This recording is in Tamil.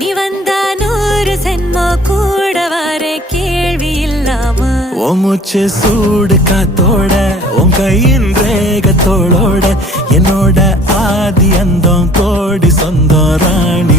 நீ வந்தா 100 சென்மோ கூட வர கேள்வி இல்லாம உன் மூச்சு சூடு காத்தோட உன் கையின் ரேகத்தோளோட என்னோட ஆதி அந்தம் கோடி சொந்தம் ராணி